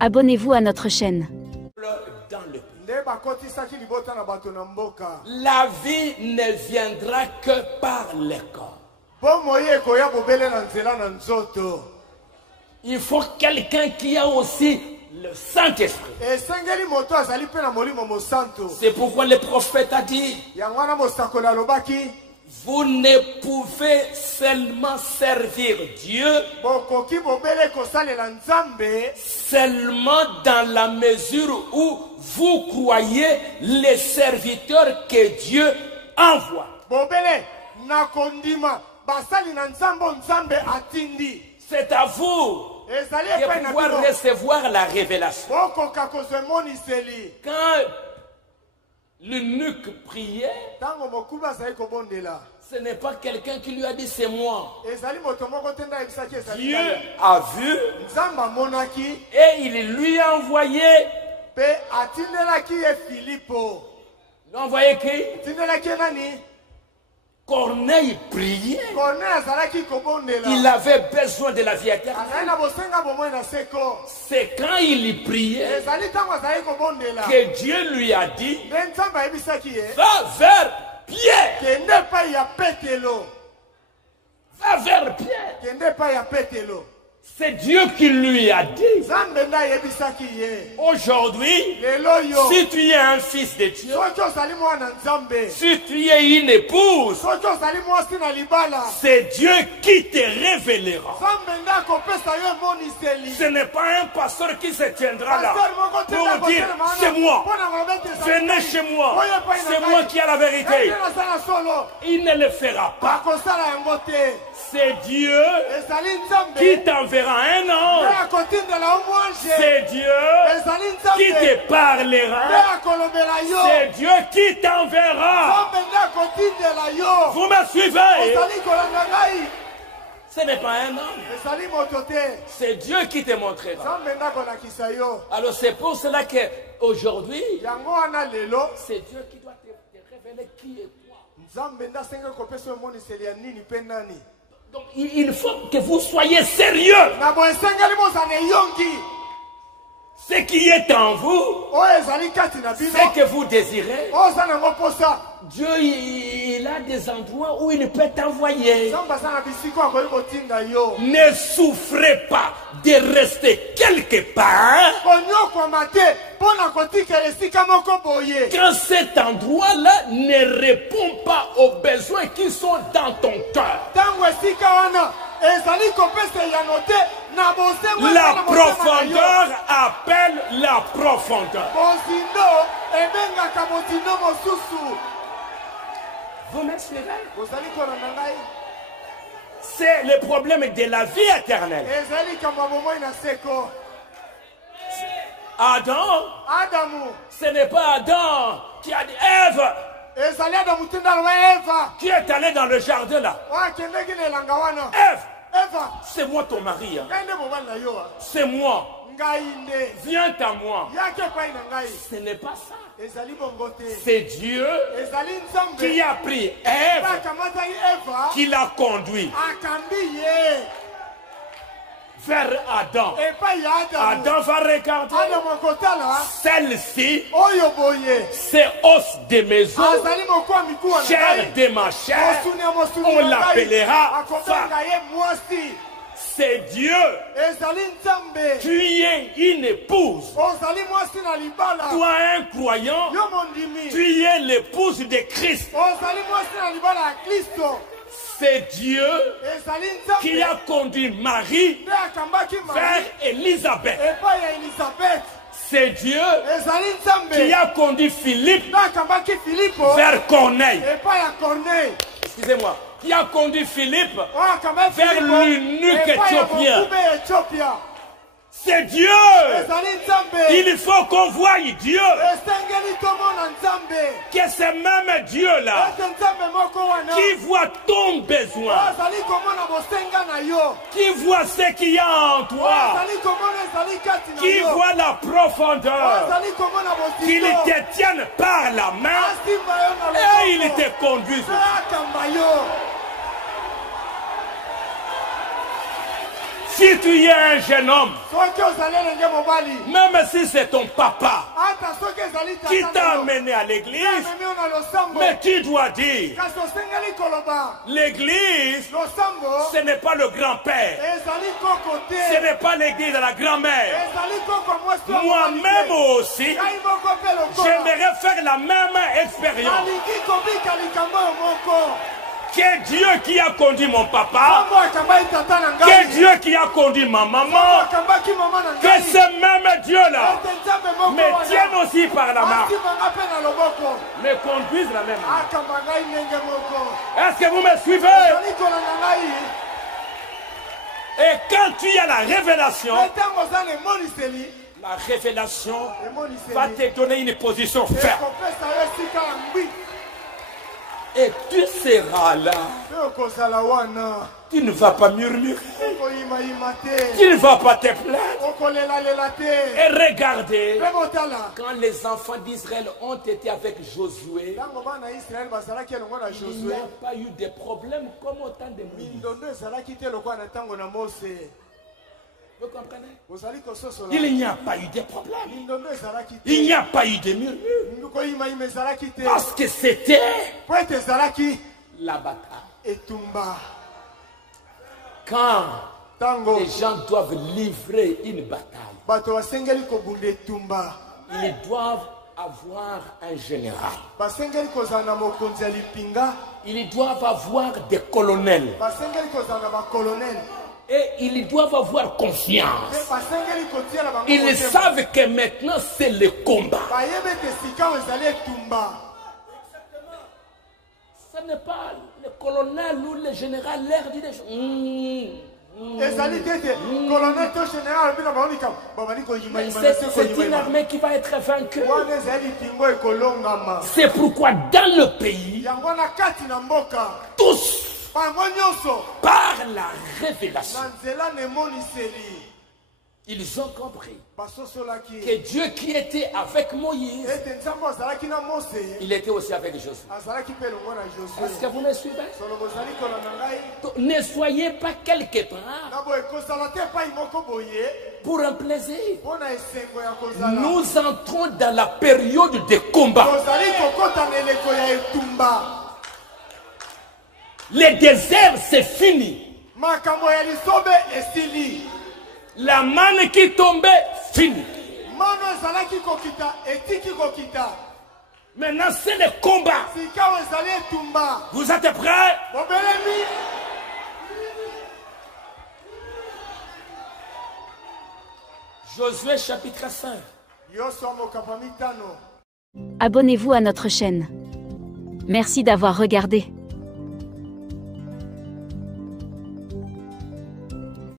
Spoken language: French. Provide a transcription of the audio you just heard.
Abonnez-vous à notre chaîne. Dans le la vie ne viendra que par le corps. Il faut quelqu'un qui a aussi le Saint-Esprit. C'est pourquoi le prophète a dit: vous ne pouvez seulement servir Dieu seulement dans la mesure où vous croyez les serviteurs que Dieu envoie. C'est à vous de pouvoir recevoir la révélation. Quand l'eunuque priait, ce n'est pas quelqu'un qui lui a dit c'est moi. Dieu a vu et il lui a envoyé. Il a envoyé qui? Corneille priait. Il avait besoin de la vie éternelle. C'est quand il priait que Dieu lui a dit: va vers Pierre. Va vers Pierre. C'est Dieu qui lui a dit. Aujourd'hui, si tu es un fils de Dieu, si tu es une épouse, c'est Dieu qui te révélera. Ce n'est pas un pasteur qui se tiendra là pour dire: c'est moi, venez chez moi, c'est moi qui ai la vérité. Il ne le fera pas. C'est Dieu qui t'enverra un ange. C'est Dieu qui te parlera. C'est Dieu qui t'enverra. Vous me suivez? Ce n'est pas un homme. C'est Dieu qui te montrera. Alors c'est pour cela qu'aujourd'hui, c'est Dieu qui doit te révéler qui est toi. Donc il faut que vous soyez sérieux. Ce qui est en vous, ce que vous désirez, Dieu il a des endroits où il peut t'envoyer. Ne souffrez pas de rester quelque part quand cet endroit-là ne répond pas aux besoins qui sont dans ton cœur. La profondeur appelle la profondeur. Vous m'expliquez? C'est le problème de la vie éternelle. Adam, ce n'est pas Adam qui a dit Ève, qui est allé dans le jardin là. Ève, c'est moi ton mari. Hein. C'est moi. Viens à moi. Ce n'est pas ça. C'est Dieu qui a pris Ève, qui l'a conduit vers Adam. Adam va regarder. Celle-ci, c'est os de mes os, chair de ma chair. On l'appellera femme. C'est Dieu. Tu es une épouse. Toi un croyant, tu es l'épouse de Christ. C'est Dieu qui a conduit Marie vers Élisabeth. C'est Dieu qui a conduit Philippe vers Corneille. Excusez-moi. Qui a conduit Philippe vers l'eunuque éthiopien. C'est Dieu. Il faut qu'on voie Dieu. Que c'est même Dieu-là qui voit ton besoin, qui voit ce qu'il y a en toi, qui voit la profondeur, qu'il te tienne par la main et il te conduise. Si tu es un jeune homme, même si c'est ton papa qui t'a amené à l'église, mais tu dois dire, l'église, ce n'est pas le grand-père, ce n'est pas l'église de la grand-mère. Moi-même aussi, j'aimerais faire la même expérience. Que Dieu qui a conduit mon papa, que Dieu qui a conduit ma maman, que ce même Dieu-là me tienne aussi par la main, me conduise la même main. Est-ce que vous me suivez? Et quand tu as la révélation va te donner une position ferme. Et tu seras là. Tu ne vas pas murmurer. Tu ne vas pas te plaindre. Et regardez, quand les enfants d'Israël ont été avec Josué, il n'y a pas eu de problème comme au temps de Moïse. Vous comprenez? Il n'y a pas eu de problème. Il n'y a pas eu de murmure. Parce que c'était la bataille. Quand les gens doivent livrer une bataille, ils doivent avoir un général. Ils doivent avoir des colonels. Et ils doivent avoir confiance. Ils savent que maintenant c'est le combat. Ce n'est pas le colonel ou le général l'air dit des choses. C'est une armée qui va être vaincue. C'est pourquoi dans le pays, tous par la révélation, ils ont compris que Dieu qui était avec Moïse, il était aussi avec Josué. Est-ce que vous me suivez? Ne soyez pas quelque part pour un plaisir. Nous entrons dans la période de combat. Le désert, c'est fini. La manne qui tombait, fini. Maintenant, c'est le combat. Vous êtes prêts? Josué chapitre 5. Abonnez-vous à notre chaîne. Merci d'avoir regardé.